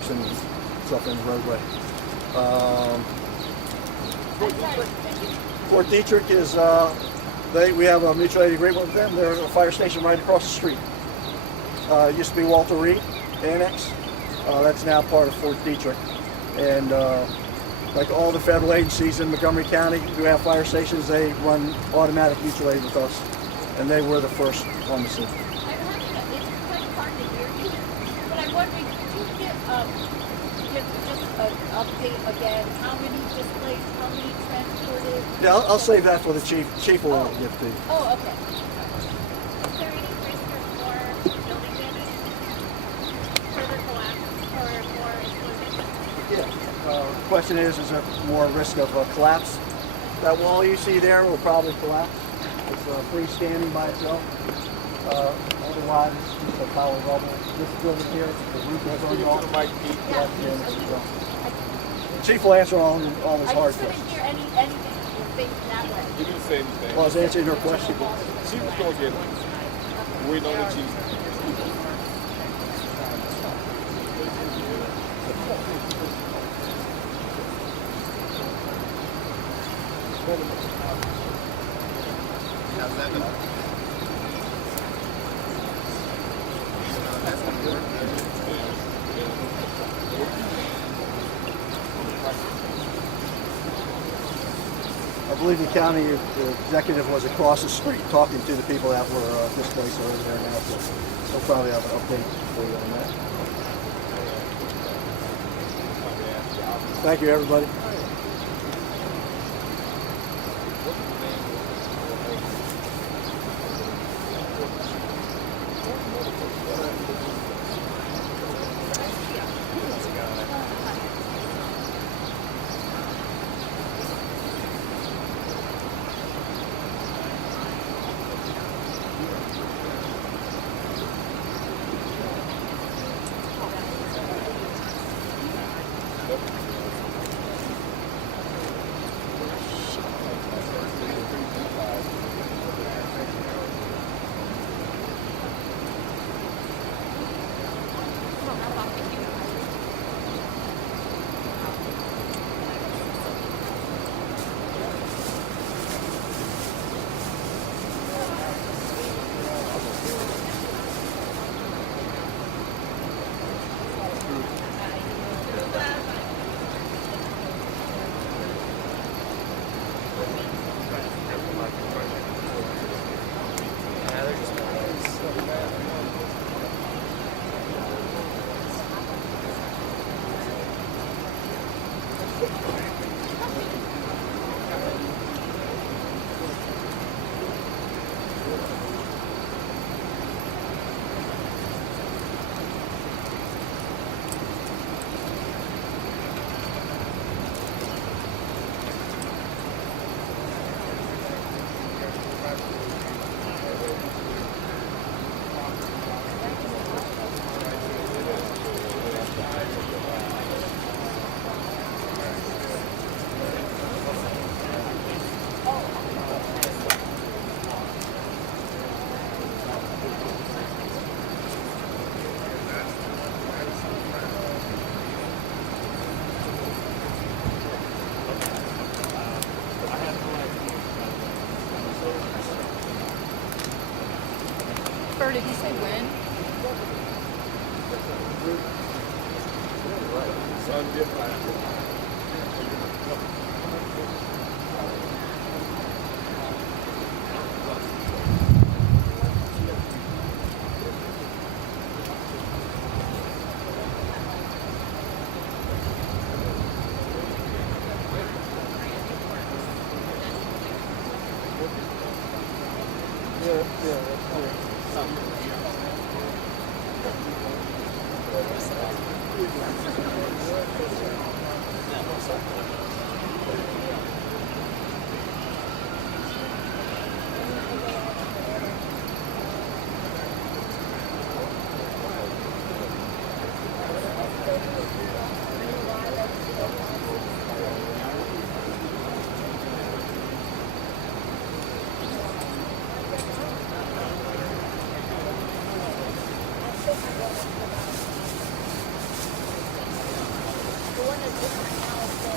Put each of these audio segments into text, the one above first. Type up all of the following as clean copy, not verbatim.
and stuff in the roadway. Fort Detrick is, we have a mutual aid agreement with them. They're a fire station right across the street. It used to be Walter Reed Annex. That's now part of Fort Detrick. And like all the federal agencies in Montgomery County who have fire stations, they run automatic mutual aid with us. And they were the first on the scene. It's quite hard to hear you, but I'm wondering, could you give just an update again? How many displaced, how many transported? Yeah, I'll save that for the chief. Chief will give to you. Oh, okay. Is there any risk of more building damage, further collapse, or more explosion? Yeah. The question is there more risk of collapse? That wall you see there will probably collapse. It's freestanding by itself. Otherwise, it's just a pile of rubble. This building here, the roof is on all. Chief will answer all his hard I just questions. couldn't hear anything you're facing that way. He didn't say anything. Well, I was answering her question. She was going to get it. Waiting on the chief. I believe the county executive was across the street talking to the people that were displaced over there now. So they'll probably have an update for you on that. Thank you, everybody. Did he say when?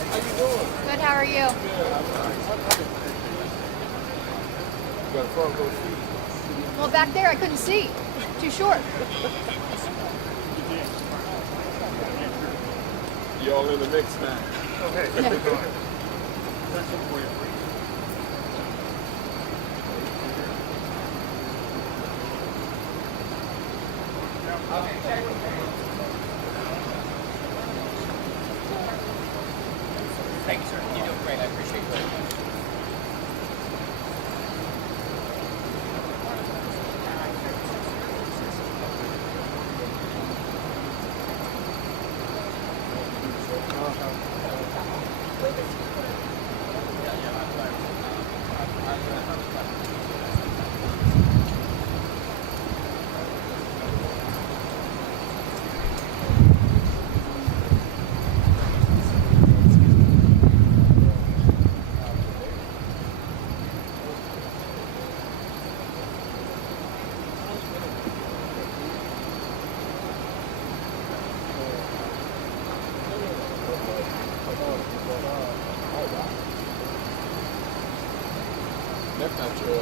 How you doing? Good, how are you? Good. You got a front row seat. Well, back there I couldn't see. Too short. You all in the mix now. Thank you, sir. You're doing great. I appreciate it very much. That's not your,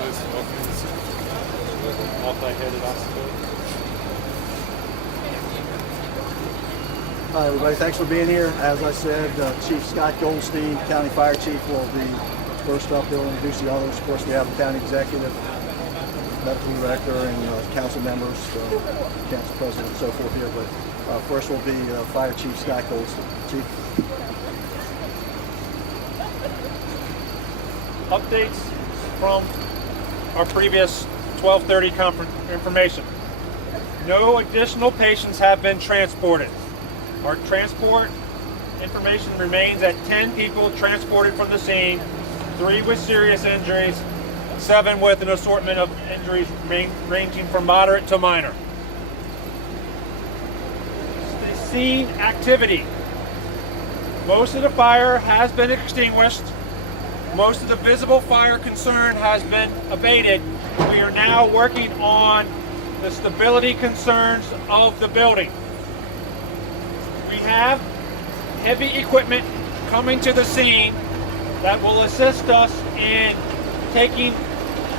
first multi-headed oxygen. Hi, everybody. Thanks for being here. As I said, Chief Scott Goldstein, County Fire Chief, will be first up. He'll introduce the others. Of course, we have the County Executive, Medical Director, and council members, Council President, and so forth here. But first will be Fire Chief Scott Goldstein. Chief. Updates from our previous 12:30 conference information. No additional patients have been transported. Our transport information remains at 10 people transported from the scene, 3 with serious injuries, 7 with an assortment of injuries ranging from moderate to minor. The scene activity. Most of the fire has been extinguished. Most of the visible fire concern has been abated. We are now working on the stability concerns of the building. We have heavy equipment coming to the scene that will assist us in taking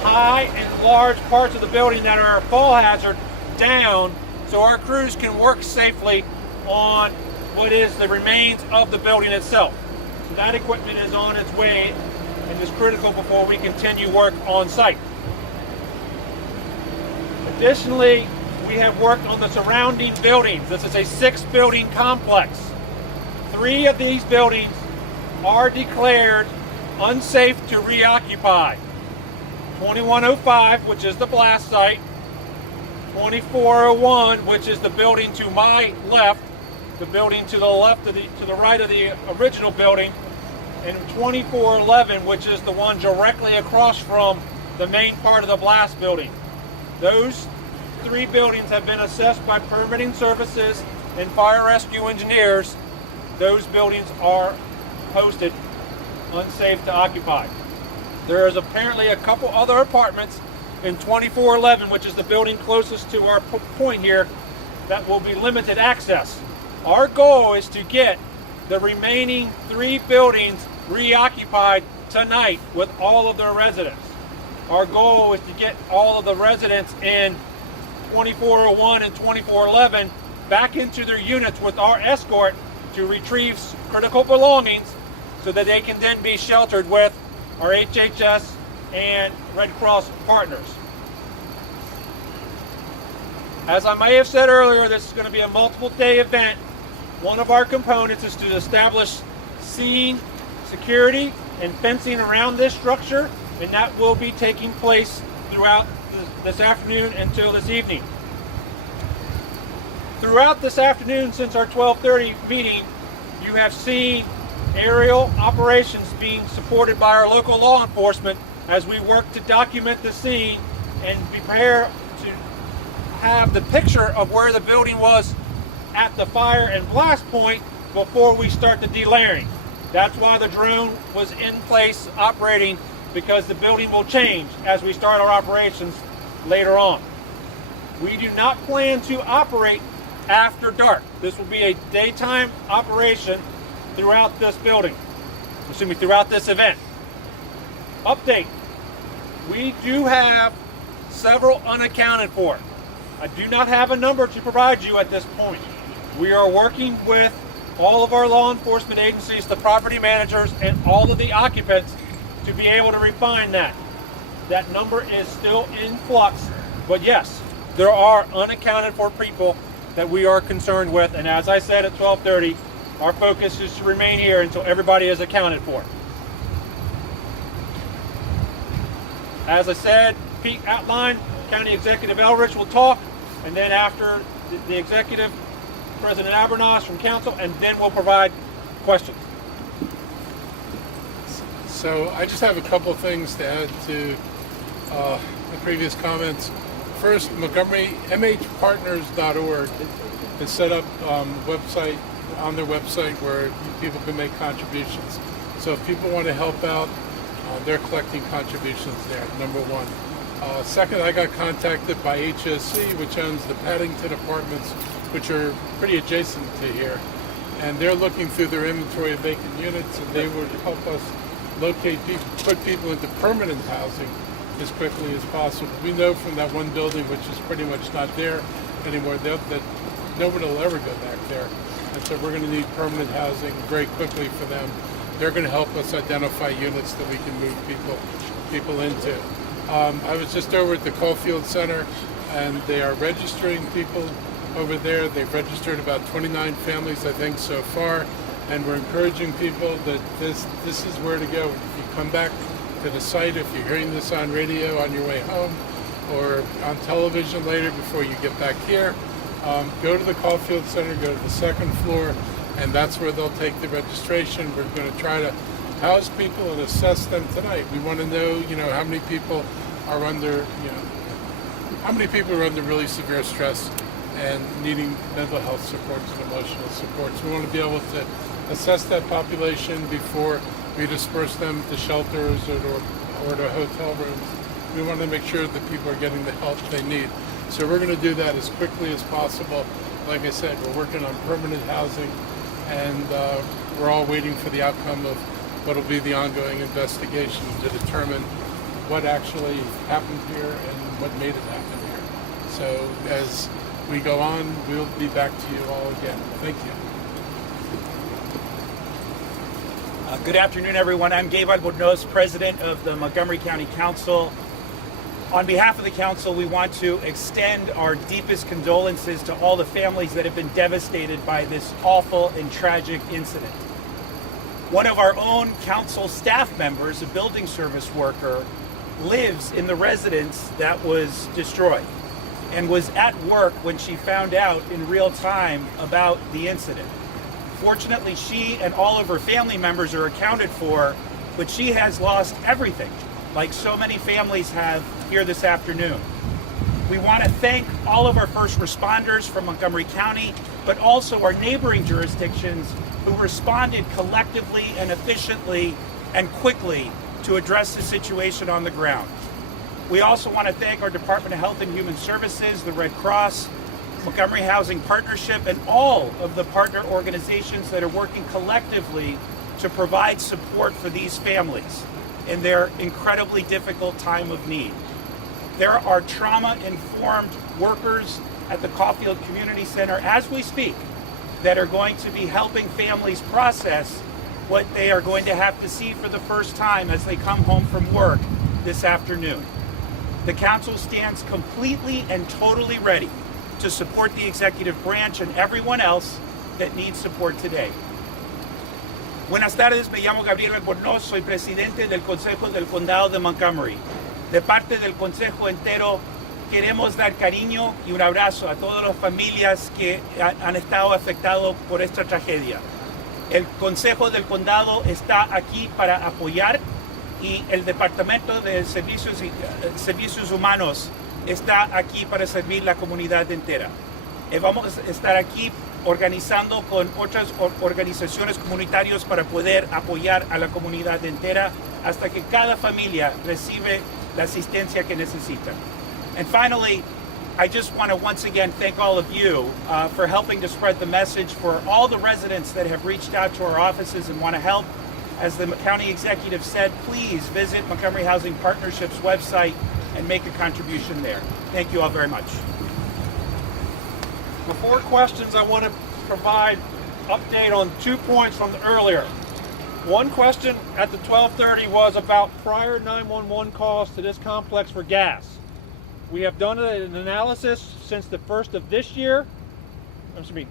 high and large parts of the building that are a fall hazard down so our crews can work safely on what is the remains of the building itself. So that equipment is on its way and is critical before we continue work on site. Additionally, we have worked on the surrounding buildings. This is a 6-building complex. 3 of these buildings are declared unsafe to reoccupy. 2105, which is the blast site, 2401, which is the building to my left, the building to the left of to the right of the original building, and 2411, which is the one directly across from the main part of the blast building. Those 3 buildings have been assessed by permitting services and fire rescue engineers. Those buildings are posted unsafe to occupy. There is apparently a couple other apartments in 2411, which is the building closest to our point here, that will be limited access. Our goal is to get the remaining 3 buildings reoccupied tonight with all of their residents. Our goal is to get all of the residents in 2401 and 2411 back into their units with our escort to retrieve critical belongings so that they can then be sheltered with our HHS and Red Cross partners. As I may have said earlier, this is going to be a multiple day event. One of our components is to establish scene security and fencing around this structure, and that will be taking place throughout this afternoon until this evening. Throughout this afternoon, since our 12:30 meeting, you have seen aerial operations being supported by our local law enforcement as we work to document the scene and prepare to have the picture of where the building was at the fire and blast point before we start the delayering. That's why the drone was in place operating, because the building will change as we start our operations later on. We do not plan to operate after dark. This will be a daytime operation throughout this building, throughout this event. Update. We do have several unaccounted for. I do not have a number to provide you at this point. We are working with all of our law enforcement agencies, the property managers, and all of the occupants to be able to refine that. That number is still in flux, but yes, there are unaccounted for people that we are concerned with, and as I said at 12:30, our focus is to remain here until everybody is accounted for. As I said, Pete outlined, County Executive Elrich will talk, and then after the executive, President Abernos from Council, and then we'll provide questions. So I just have a couple things to add to the previous comments. First, Montgomery, mhpartners.org has set up website on their website where people can make contributions. So if people want to help out, they're collecting contributions there, number one. Second, I got contacted by HSC, which owns the Paddington Apartments, which are pretty adjacent to here. And they're looking through their inventory of vacant units, and they would help us locate people, put people into permanent housing as quickly as possible. We know from that one building, which is pretty much not there anymore, that nobody will ever go back there. And so we're going to need permanent housing very quickly for them. They're going to help us identify units that we can move people into. I was just over at the Caulfield Center, and they are registering people over there. They've registered about 29 families, I think, so far, and we're encouraging people that this is where to go. If you come back to the site, if you're hearing this on radio on your way home or on television later before you get back here, go to the Caulfield Center, go to the second floor, and that's where they'll take the registration. We're going to try to house people and assess them tonight. We want to know, how many people are under, how many people are under really severe stress and needing mental health supports and emotional supports. We want to be able to assess that population before we disperse them to shelters or to hotel rooms. We want to make sure that people are getting the help they need. So we're going to do that as quickly as possible. Like I said, we're working on permanent housing, and we're all waiting for the outcome of what will be the ongoing investigation to determine what actually happened here and what made it happen here. So as we go on, we'll be back to you all again. Thank you. Good afternoon, everyone. I'm Gabe Albornoz, President of the Montgomery County Council. On behalf of the Council, we want to extend our deepest condolences to all the families that have been devastated by this awful and tragic incident. One of our own Council staff members, a building service worker, lives in the residence that was destroyed and was at work when she found out in real time about the incident. Fortunately, she and all of her family members are accounted for, but she has lost everything, like so many families have here this afternoon. We want to thank all of our first responders from Montgomery County, but also our neighboring jurisdictions who responded collectively and efficiently and quickly to address the situation on the ground. We also want to thank our Department of Health and Human Services, the Red Cross, Montgomery Housing Partnership, and all of the partner organizations that are working collectively to provide support for these families in their incredibly difficult time of need. There are trauma-informed workers at the Caulfield Community Center as we speak that are going to be helping families process what they are going to have to see for the first time as they come home from work this afternoon. The Council stands completely and totally ready to support the executive branch and everyone else that needs support today. Buenas tardes, me llamo Gabriel Albornoz, soy presidente del Consejo del Condado de Montgomery. De parte del Consejo entero, queremos dar cariño y un abrazo a todas las familias que han estado afectadas por esta tragedia. El Consejo del Condado está aquí para apoyar y el Departamento de Servicios Humanos está aquí para servir la comunidad entera. Vamos a estar aquí organizando con otras organizaciones comunitarias para poder apoyar a la comunidad entera hasta que cada familia recibe la asistencia que necesita. And finally, I just want to once again thank all of you for helping to spread the message, for all the residents that have reached out to our offices and want to help. As the county executive said, please visit Montgomery Housing Partnership's website and make a contribution there. Thank you all very much. Before questions, I want to provide update on 2 points from earlier. One question at the 12:30 was about prior 911 calls to this complex for gas. We have done an analysis since the first of this year,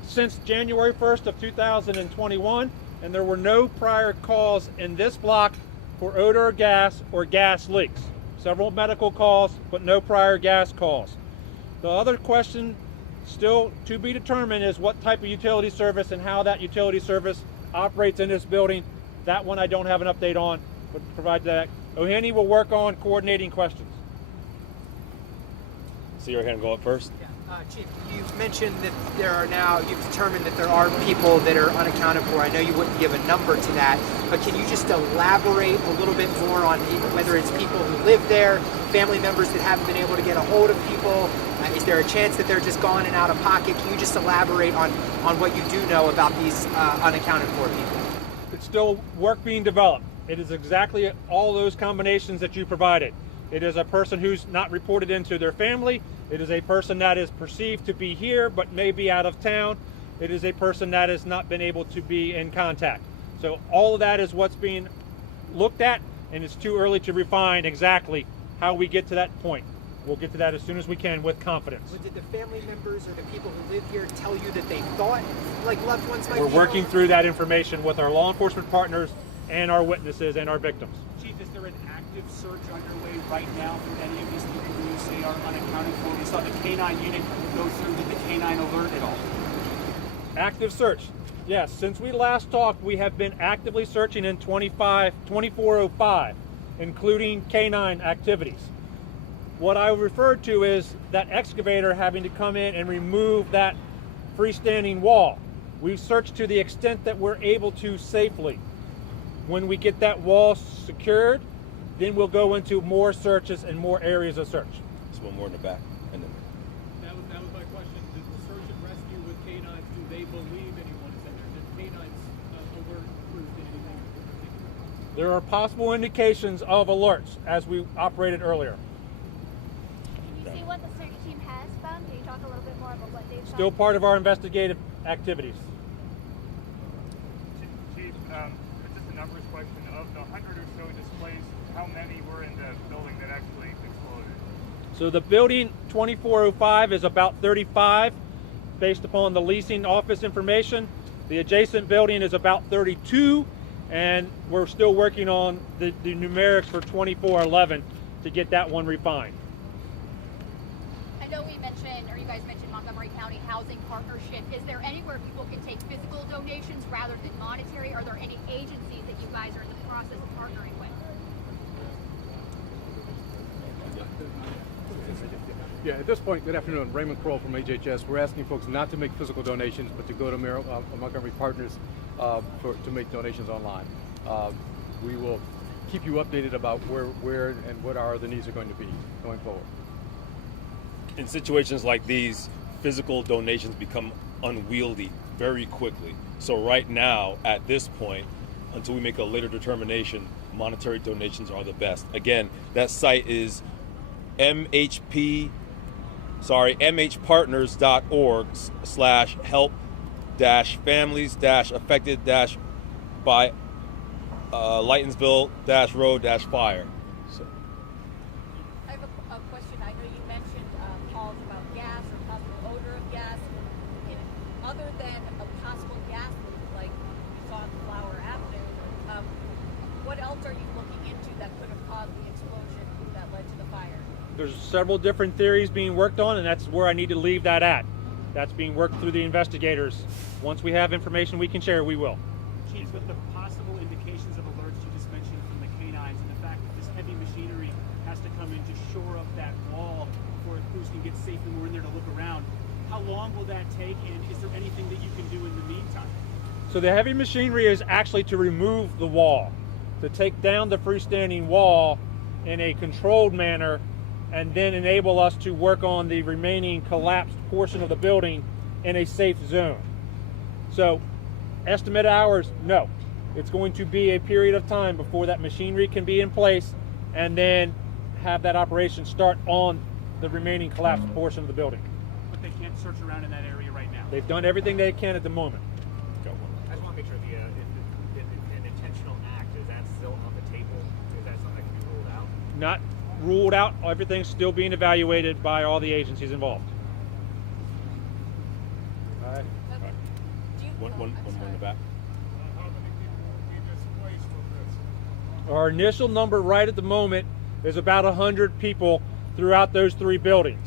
since January 1st of 2021, and there were no prior calls in this block for odor of gas or gas leaks. Several medical calls, but no prior gas calls. The other question still to be determined is what type of utility service and how that utility service operates in this building. That one I don't have an update on, but provide that. Ohani will work on coordinating questions. See your hand go up first. Chief, you've mentioned that you've determined that there are people that are unaccounted for. I know you wouldn't give a number to that, but can you just elaborate a little bit more on whether it's people who live there, family members that haven't been able to get a hold of people? Is there a chance that they're just gone and out of pocket? Can you just elaborate on what you do know about these unaccounted for people? It's still work being developed. It is exactly all those combinations that you provided. It is a person who's not reported into their family. It is a person that is perceived to be here but may be out of town. It is a person that has not been able to be in contact. So all of that is what's being looked at, and it's too early to refine exactly how we get to that point. We'll get to that as soon as we can with confidence. But did the family members or the people who live here tell you that they thought like loved ones might be We're working home? through that information with our law enforcement partners and our witnesses and our victims. Chief, is there an active search underway right now for any of these people who you say are unaccounted for? We saw the K-9 unit go through. Did the K-9 alert at all? Active search. Yes, since we last talked, we have been actively searching in 2405, including K-9 activities. What I referred to is that excavator having to come in and remove that freestanding wall. We've searched to the extent that we're able to safely. When we get that wall secured, then we'll go into more searches and more areas of search. There's one more in the back. And then That was my question. Did the search and rescue with canines, do they believe anyone is in there? Did canines alert crews to anything in particular? There are possible indications of alerts as we operated earlier. Can you see what the search team has found? Can you talk a little bit more about what they've found? Still part of our investigative activities. Chief, it's just a numbers question. Of the 100 or so displaced, how many were in the building that actually exploded? So the building 2405 is about 35 based upon the leasing office information. The adjacent building is about 32, and we're still working on the numerics for 2411 to get that one refined. I know we mentioned, or you guys mentioned Montgomery County Housing Partnership. Is there anywhere people can take physical donations rather than monetary? Are there any agencies that you guys are in the process of partnering with? Yeah, at this point, good afternoon. Raymond Kroll from HHS. We're asking folks not to make physical donations, but to go to Montgomery Partners to make donations online. We will keep you updated about where and what the needs are going to be going forward. in situations like these, physical donations become unwieldy very quickly. So right now, at this point, until we make a later determination, monetary donations are the best. Again, that site is mhpartners.org/help-families-affected-by Lightensville-road-fire. So. I have a question. I know you mentioned calls about gas or possible odor of gas. Other than a possible gas leak like we saw on Flower Avenue, what else are you looking into that could have caused the explosion that led to the fire? There's several different theories being worked on, and that's where I need to leave that at. That's being worked through the investigators. Once we have information we can share, we will. Chief, with the possible indications of alerts you just mentioned from the canines and the fact that this heavy machinery has to come in to shore up that wall before it crews can get safely more in there to look around. How long will that take, and is there anything that you can do in the meantime? So the heavy machinery is actually to remove the wall, to take down the freestanding wall in a controlled manner, and then enable us to work on the remaining collapsed portion of the building in a safe zone. So, estimate hours, no. It's going to be a period of time before that machinery can be in place, and then have that operation start on the remaining collapsed portion of the building. But they can't search around in that area right now. They've done everything they can at the moment. I just want to make sure if an intentional act, is that still on the table? Is that something that can be ruled out? Not ruled out. Everything's still being evaluated by all the agencies involved. All right. One in the back. How many people will be displaced from this? Our initial number right at the moment is about 100 people throughout those 3 buildings.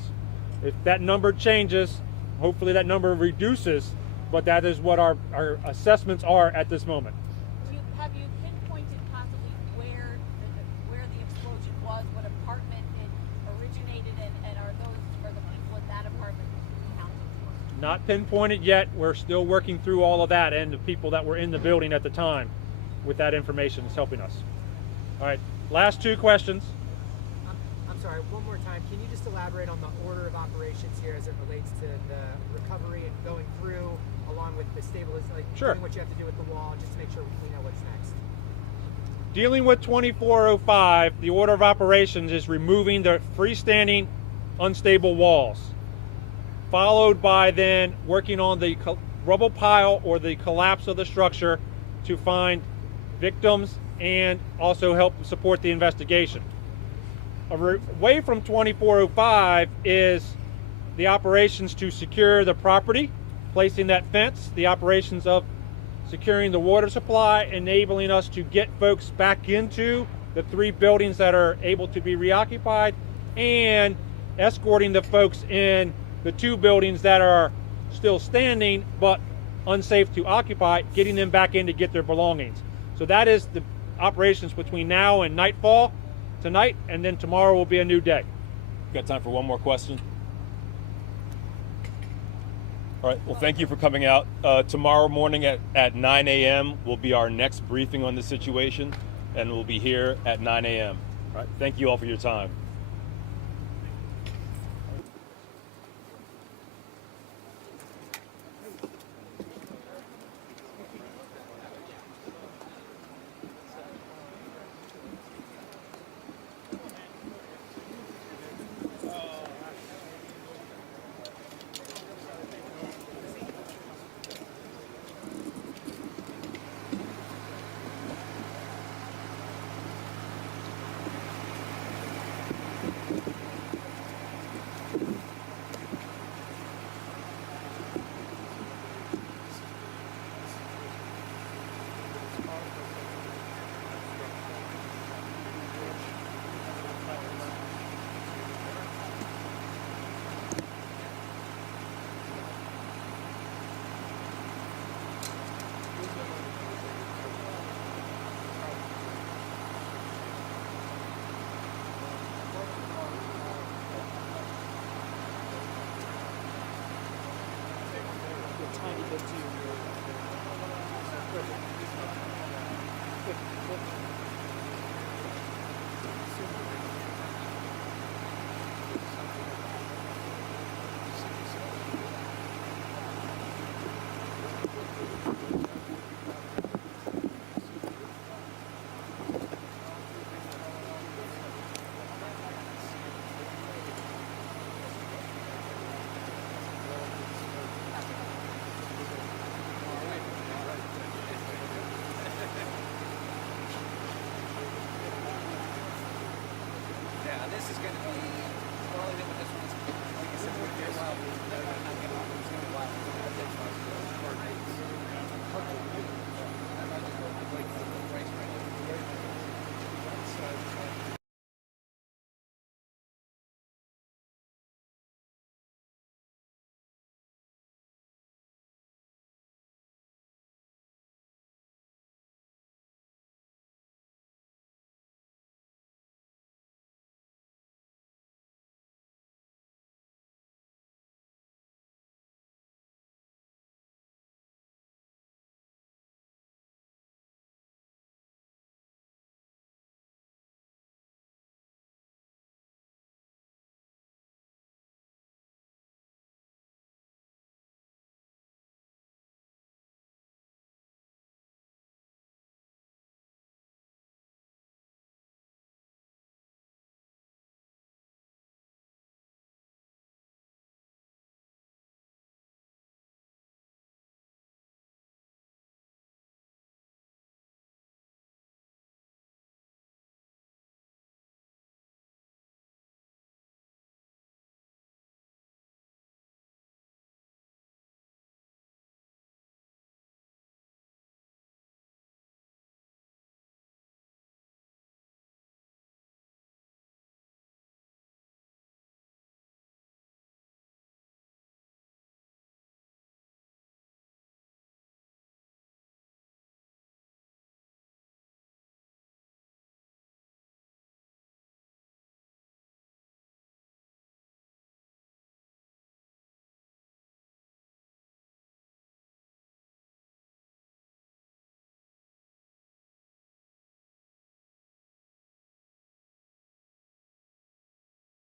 If that number changes, hopefully that number reduces, but that is what our assessments are at this moment. Have you pinpointed possibly where the explosion was, what apartment it originated in, and are the people in that apartment counted for? Not pinpointed yet. We're still working through all of that, and the people that were in the building at the time with that information is helping us. All right, last 2 questions. I'm sorry, one more time. Can you just elaborate on the order of operations here as it relates to the recovery and going through, along with the stabilization, like Sure. doing what you have to do with the wall, just to make sure we know what's next? Dealing with 2405, the order of operations is removing the freestanding unstable walls, followed by then working on the rubble pile or the collapse of the structure to find victims and also help support the investigation. Away from 2405 is the operations to secure the property, placing that fence, the operations of securing the water supply, enabling us to get folks back into the 3 buildings that are able to be reoccupied, and escorting the folks in the 2 buildings that are still standing but unsafe to occupy, getting them back in to get their belongings. So that is the operations between now and nightfall tonight, and then tomorrow will be a new day. Got time for one more question? All right, well, thank you for coming out. Tomorrow morning at 9 a.m. will be our next briefing on the situation, and we'll be here at 9 a.m. All right, thank you all for your time.